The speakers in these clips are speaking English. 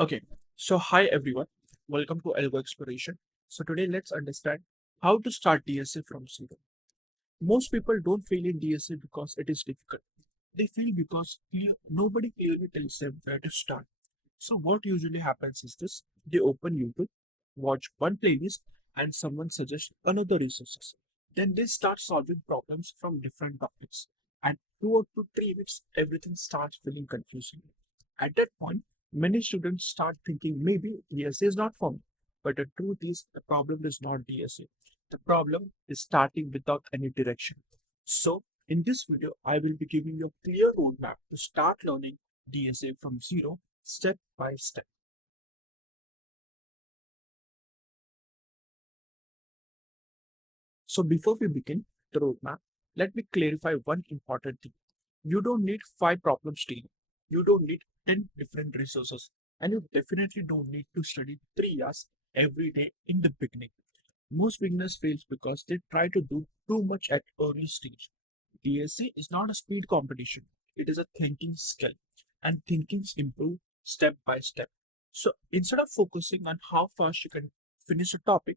Okay, so hi everyone, welcome to Algo Exploration. So today let's understand how to start DSA from zero. Most people don't fail in DSA because it is difficult. They fail because nobody clearly tells them where to start. So what usually happens is this: they open YouTube, watch one playlist, and someone suggests another resources. Then they start solving problems from different topics. And 2 or 3 weeks, everything starts feeling confusing. At that point, many students start thinking maybe DSA is not for me. But the truth is, the problem is not DSA. The problem is starting without any direction. So, in this video, I will be giving you a clear roadmap to start learning DSA from zero, step by step. So, before we begin the roadmap, let me clarify one important thing. You don't need 5 problems daily. You don't need 10 different resources. And you definitely don't need to study 3 hours every day in the beginning. Most beginners fail because they try to do too much at early stage. DSA is not a speed competition. It is a thinking skill, and thinkings improve step by step. So instead of focusing on how fast you can finish a topic,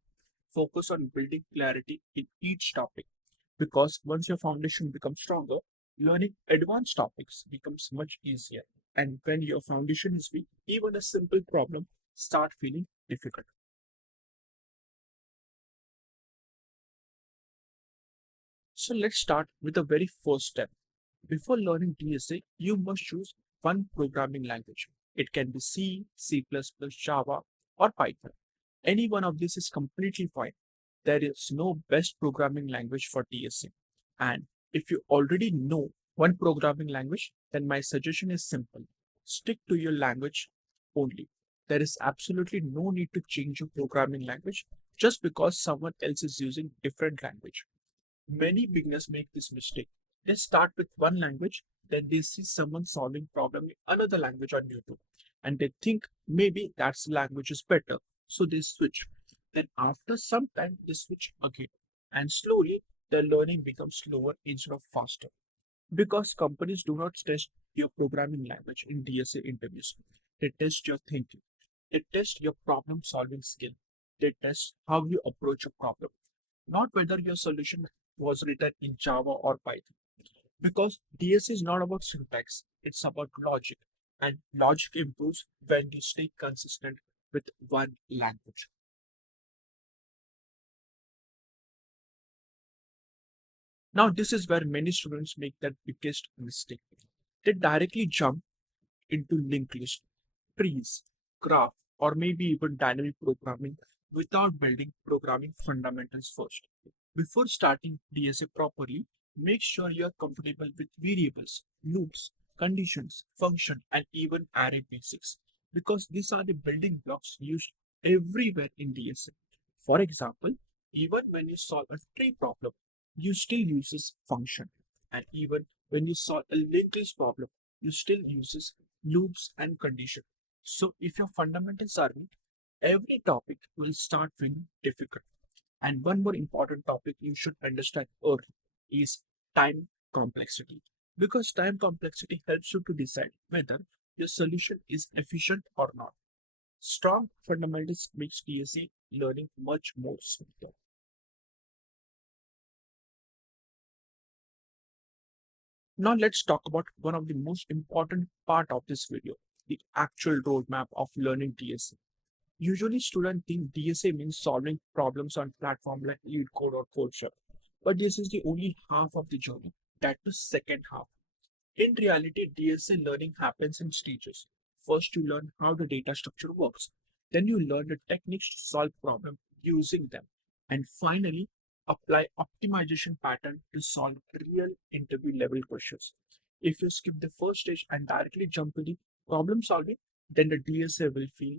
focus on building clarity in each topic. Because once your foundation becomes stronger, learning advanced topics becomes much easier. And when your foundation is weak, even a simple problem start feeling difficult. So let's start with the very first step. Before learning DSA, you must choose one programming language. It can be C, C++, Java, or Python. Any one of these is completely fine. There is no best programming language for DSA. And if you already know one programming language, then my suggestion is simple. Stick to your language only. There is absolutely no need to change your programming language just because someone else is using different language. Many beginners make this mistake. They start with one language, then they see someone solving problem in another language on YouTube, and they think maybe that's language is better, so they switch. Then after some time, they switch again, and slowly their learning becomes slower instead of faster. Because companies do not test your programming language in DSA interviews, they test your thinking. They test your problem solving skill. They test how you approach a problem, not whether your solution was written in Java or Python. Because DSA is not about syntax, it's about logic. And logic improves when you stay consistent with one language. Now, this is where many students make their biggest mistake. They directly jump into linked list, trees, graph, or maybe even dynamic programming without building programming fundamentals first. Before starting DSA properly, make sure you are comfortable with variables, loops, conditions, function, and even array basics, because these are the building blocks used everywhere in DSA. For example, even when you solve a tree problem, you still uses function, and even when you solve a linked list problem, you still uses loops and condition. So if your fundamentals are weak, every topic will start feeling difficult. And one more important topic you should understand early is time complexity. Because time complexity helps you to decide whether your solution is efficient or not. Strong fundamentals makes DSA learning much more smoother. Now let's talk about one of the most important part of this video, the actual roadmap of learning DSA. Usually students think DSA means solving problems on platform like LeetCode or Coursera, but this is the only half of the journey, that the second half. In reality, DSA learning happens in stages. First, you learn how the data structure works. Then you learn the techniques to solve problems using them. And finally, apply optimization pattern to solve real interview level questions. If you skip the first stage and directly jump to the problem solving, then the DSA will feel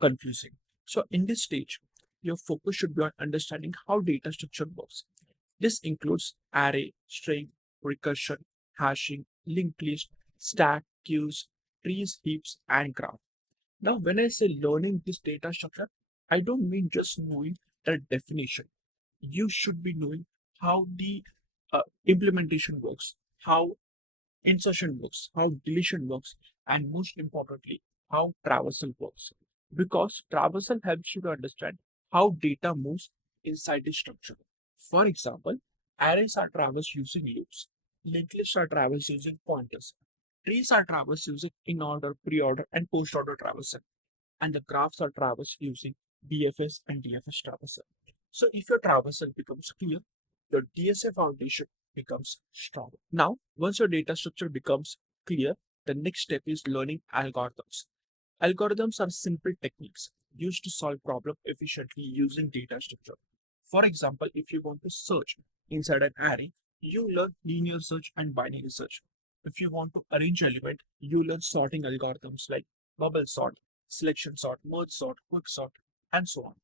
confusing. So in this stage, your focus should be on understanding how data structure works. This includes array, string, recursion, hashing, linked list, stack, queues, trees, heaps, and graph. Now, when I say learning this data structure, I don't mean just knowing the definition. You should be knowing how the implementation works, how insertion works, how deletion works, and most importantly, how traversal works. Because traversal helps you to understand how data moves inside the structure. For example, arrays are traversed using loops, linked lists are traversed using pointers, trees are traversed using in order, pre order, and post order traversal, and the graphs are traversed using BFS and DFS traversal. So if your traversal becomes clear, your DSA foundation becomes strong. Now, once your data structure becomes clear, the next step is learning algorithms. Algorithms are simple techniques used to solve problems efficiently using data structure. For example, if you want to search inside an array, you learn linear search and binary search. If you want to arrange element, you learn sorting algorithms like bubble sort, selection sort, merge sort, quick sort, and so on.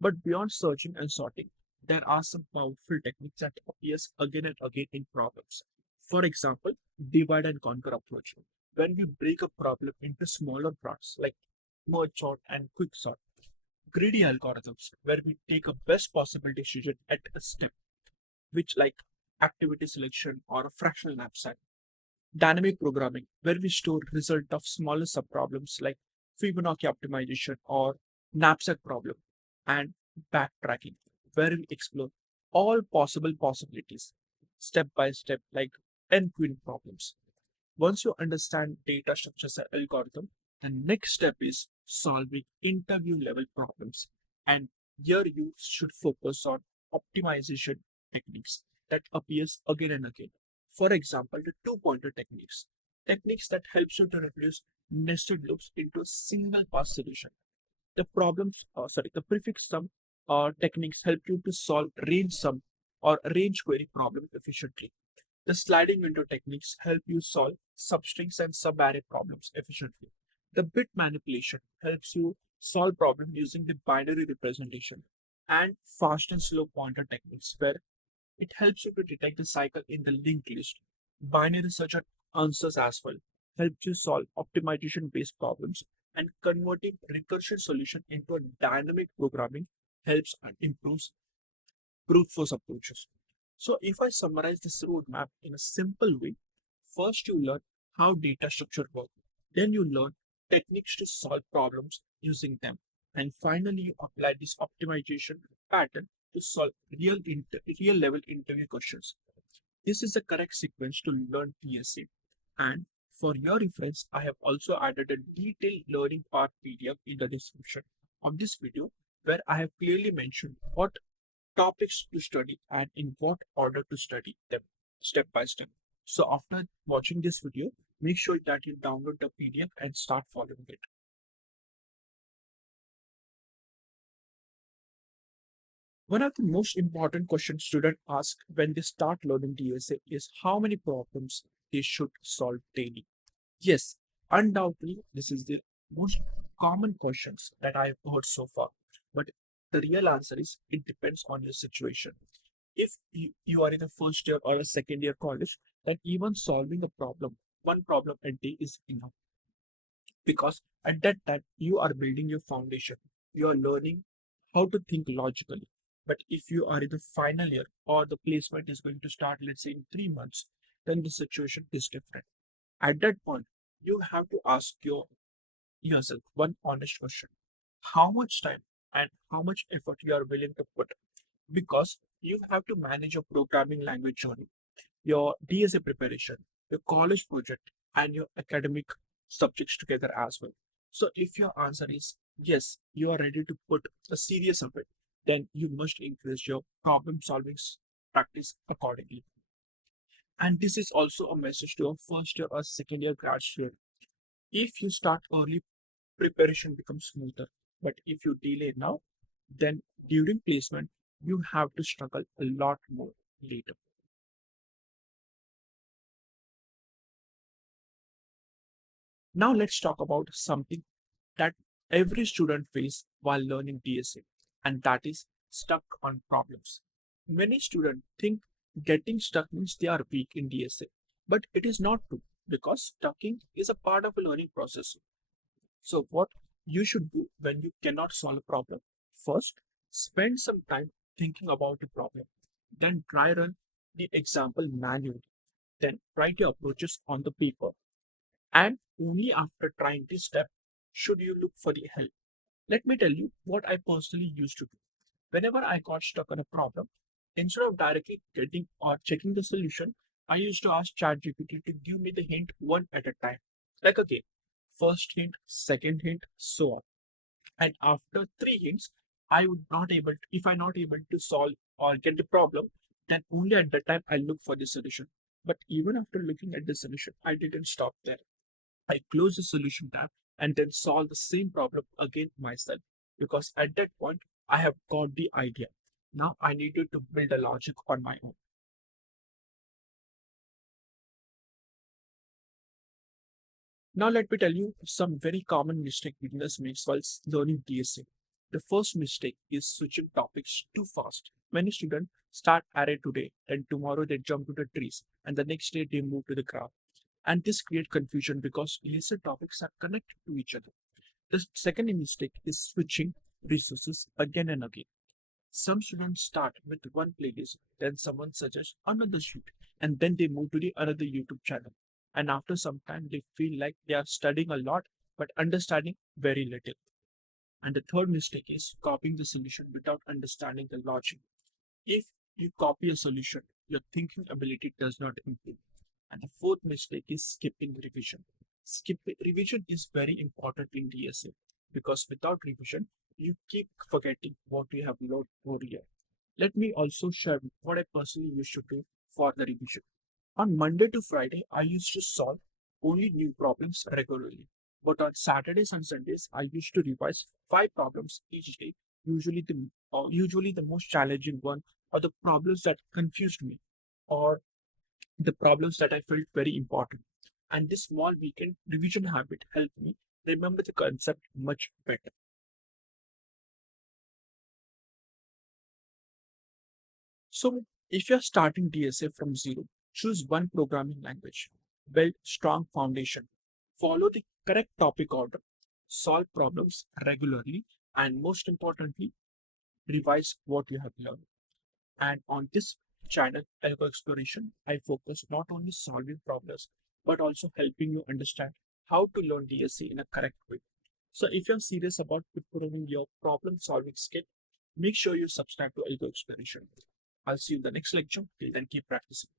But beyond searching and sorting, there are some powerful techniques that appears again and again in problems. For example, divide and conquer approach. When we break a problem into smaller parts like merge sort and quick sort, greedy algorithms where we take a best possible decision at a step, which like activity selection or a fractional knapsack. Dynamic programming where we store result of smaller subproblems like Fibonacci optimization or knapsack problem, and backtracking where we explore all possible possibilities step by step like 10 queen problems. Once you understand data structures and algorithm, the next step is solving interview level problems. And here you should focus on optimization techniques that appears again and again. For example, the two-pointer techniques. Techniques that helps you to reduce nested loops into a single pass solution. The prefix sum techniques help you to solve range sum or range query problem efficiently. The sliding window techniques help you solve substrings and subarray problems efficiently. The bit manipulation helps you solve problems using the binary representation. And fast and slow pointer techniques, where it helps you to detect the cycle in the linked list. Binary search and answers as well helps you solve optimization based problems, and converting recursion solution into a dynamic programming helps and improves brute force approaches. So if I summarize this roadmap in a simple way, first you learn how data structure work, then you learn techniques to solve problems using them, and finally you apply this optimization pattern to solve real level interview questions. This is the correct sequence to learn TSA. And for your reference, I have also added a detailed learning path PDF in the description of this video where I have clearly mentioned what topics to study and in what order to study them step by step. So after watching this video, make sure that you download the PDF and start following it. One of the most important questions students ask when they start learning DSA is how many problems they should solve daily. Yes, undoubtedly, this is the most common questions that I've heard so far. But the real answer is it depends on your situation. If you are in a first year or a second year college, then even solving a problem, one problem a day is enough, because at that time you are building your foundation. You are learning how to think logically. But if you are in the final year or the placement is going to start, let's say in 3 months, then the situation is different. At that point, you have to ask yourself one honest question: how much time and how much effort you are willing to put? Because you have to manage your programming language journey, your DSA preparation, your college project, and your academic subjects together as well. So, if your answer is yes, you are ready to put a serious effort, then you must increase your problem solving practice accordingly. And this is also a message to a first year or second year graduate. If you start early, preparation becomes smoother. But if you delay now, then during placement, you have to struggle a lot more later. Now let's talk about something that every student faces while learning DSA, and that is stuck on problems. Many students think getting stuck means they are weak in DSA, but it is not true, because stucking is a part of a learning process. So, what you should do when you cannot solve a problem? First, spend some time thinking about the problem. Then, try run the example manually. Then, write your approaches on the paper. And only after trying this step should you look for the help. Let me tell you what I personally used to do. Whenever I got stuck on a problem, instead of directly getting or checking the solution, I used to ask ChatGPT to give me the hint one at a time, like a game. First hint, second hint, so on. And after three hints, I would not able to, if I'm not able to solve or get the problem, then only at that time I look for the solution. But even after looking at the solution, I didn't stop there. I close the solution tab and then solve the same problem again myself, because at that point I have got the idea. Now I needed to build a logic on my own. Now let me tell you some very common mistake beginners make while learning DSA. The first mistake is switching topics too fast. Many students start array today, and tomorrow they jump to the trees, and the next day they move to the graph. And this creates confusion because lesser topics are connected to each other. The second mistake is switching resources again and again. Some students start with one playlist, then someone suggests another sheet, and then they move to the another YouTube channel. And after some time, they feel like they are studying a lot but understanding very little. And the third mistake is copying the solution without understanding the logic. If you copy a solution, your thinking ability does not improve. And the fourth mistake is skipping revision. Revision is very important in DSA because without revision, you keep forgetting what you have learned earlier. Let me also share what I personally used to do for the revision. On Monday to Friday, I used to solve only new problems regularly. But on Saturdays and Sundays, I used to revise five problems each day, usually the most challenging one, or the problems that confused me, or the problems that I felt very important. And this small weekend revision habit helped me remember the concept much better. So, if you're starting DSA from zero, choose one programming language, build strong foundation, follow the correct topic order, solve problems regularly, and most importantly, revise what you have learned. And on this channel, Algo Exploration, I focus not only solving problems, but also helping you understand how to learn DSC in a correct way. So if you're serious about improving your problem solving skill, make sure you subscribe to Algo Exploration. I'll see you in the next lecture. Till then, keep practicing.